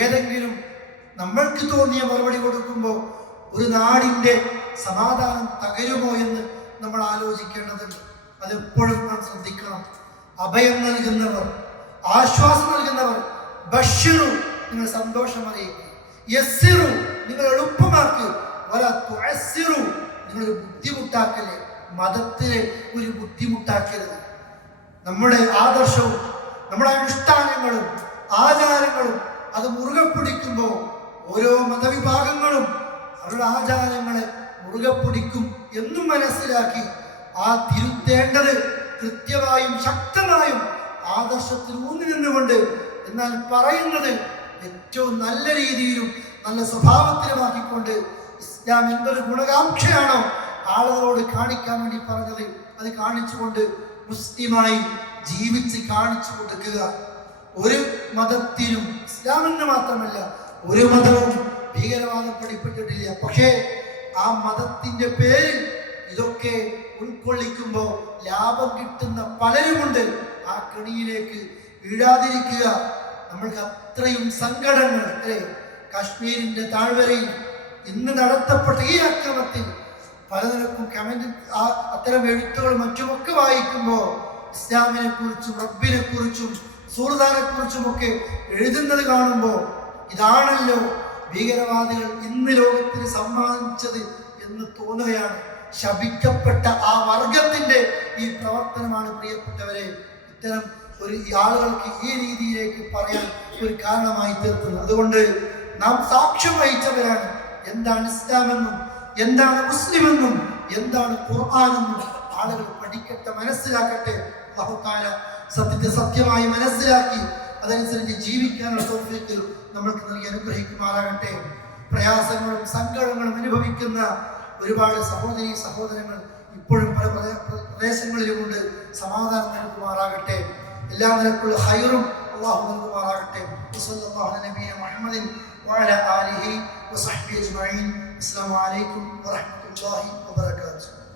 ഏതെങ്കിലും നമ്മൾക്ക് തോന്നിയ മറുപടി കൊടുക്കുമ്പോൾ ഒരു നാടിൻ്റെ സമാധാനം തകരുമോ എന്ന് നമ്മൾ ആലോചിക്കേണ്ടതുണ്ട്. അതെപ്പോഴും നാം ശ്രദ്ധിക്കണം. അഭയം നൽകുന്നവർ, ആശ്വാസം നൽകുന്നവർ, ബശ്ശിറു നിങ്ങൾ സന്തോഷം അറിയിക്കുക, യസ്സിറു നിങ്ങൾ എളുപ്പമാക്കുക, വല തുഅസ്സിറു നിങ്ങൾ ബുദ്ധിമുട്ടാക്കല്ലേ. മതത്തിലെ ഒരു ബുദ്ധിമുട്ടാക്കരുത്. നമ്മുടെ ആദർശവും നമ്മുടെ അനുഷ്ഠാനങ്ങളും ആചാരങ്ങളും അത് മുറുകെ പിടിക്കുമ്പോൾ ഓരോ മതവിഭാഗങ്ങളും അവരുടെ ആചാരങ്ങളെ മുറുകെ പിടിക്കും എന്നും മനസ്സിലാക്കി ആ തിരുത്തേണ്ടത് കൃത്യമായും ശക്തമായും ആദർശത്തിൽ ഊന്നി നിന്നുകൊണ്ട്, എന്നാൽ പറയുന്നത് ഏറ്റവും നല്ല രീതിയിലും നല്ല സ്വഭാവത്തിലുമാക്കിക്കൊണ്ട് ഇസ്ലാം എന്തൊരു ഗുണകാംക്ഷയാണോ ആളുകളോട് കാണിക്കാൻ വേണ്ടി പറഞ്ഞത് അത് കാണിച്ചുകൊണ്ട് മുസ്ലിമായി ജീവിച്ച് കാണിച്ചു കൊടുക്കുക. ഒരു മതത്തിനും, ഇസ്ലാമെന്ന് മാത്രമല്ല ഒരു മതവും ഭീകരവാദം പഠിപ്പിച്ചിട്ടില്ല. പക്ഷേ ആ മതത്തിന്റെ പേരിൽ ഇതൊക്കെ ഉൾക്കൊള്ളിക്കുമ്പോൾ ലാഭം കിട്ടുന്ന പലരുമുണ്ട്. ആ കെണിയിലേക്ക് വീഴാതിരിക്കുക. നമ്മൾക്ക് അത്രയും സങ്കടങ്ങൾ, അല്ലേ? കാശ്മീരിന്റെ താഴ്വരയിൽ ഇന്ന് നടത്തപ്പെട്ട ഈ അക്രമത്തിൽ പലതരക്കും കമന്റ്, അത്തരം എഴുത്തുകൾ മറ്റുമൊക്കെ വായിക്കുമ്പോൾ ഇസ്ലാമിനെ കുറിച്ചും റബ്ബിനെ കുറിച്ചും സുഹൃദാനെ കുറിച്ചുമൊക്കെ എഴുതുന്നത് കാണുമ്പോൾ ഇതാണല്ലോ ഭീകരവാദികൾ ഇന്ന് ലോകത്തിന് സമ്മാനിച്ചത് എന്ന് തോന്നുകയാണ്. ശപിക്കപ്പെട്ട ആ വർഗത്തിന്റെ ഈ പ്രവർത്തനമാണ് പ്രിയപ്പെട്ടവരെ ഇത്തരം ഒരു ആളുകൾക്ക് ഈ രീതിയിലേക്ക് പറയാൻ ഒരു കാരണമായി തീർക്കുന്നത്. അതുകൊണ്ട് നാം സാക്ഷ്യം വഹിച്ചവരാണ്. എന്താണ് ഇസ്ലാമെന്നും എന്താണ് മുസ്ലിമെന്നും എന്താണ് ഖുർആനെന്നും ആളുകൾ പഠിക്കട്ടെ, മനസ്സിലാക്കട്ടെ. അല്ലാഹു തആല സത്യത്തെ സത്യമായി മനസ്സിലാക്കി അതനുസരിച്ച് ജീവിക്കാനുള്ള തൗഫീഖ് നമ്മൾക്ക് നൽകി അനുഗ്രഹിക്കുമാറാകട്ടെ. പ്രയാസങ്ങളും സങ്കടങ്ങളും അനുഭവിക്കുന്ന ഒരുപാട് സഹോദരങ്ങൾ ഇപ്പോഴും പല പ്രദേശങ്ങളിലുമുണ്ട്. സമാധാനം നൽകുമാറാകട്ടെ. എല്ലാ നിലക്കുള്ള ഹൈറും അല്ലാഹു നൽകുമാറാകട്ടെ. വസല്ലല്ലാഹു അലാ നബിയ്യിനാ മുഹമ്മദിൻ വഅലാ ആലിഹി വസഹ്ബിഹി അജ്മഈൻ. അസ്സലാമു അലൈക്കും വറഹ്മത്തുള്ളാഹി വബറകാതുഹു.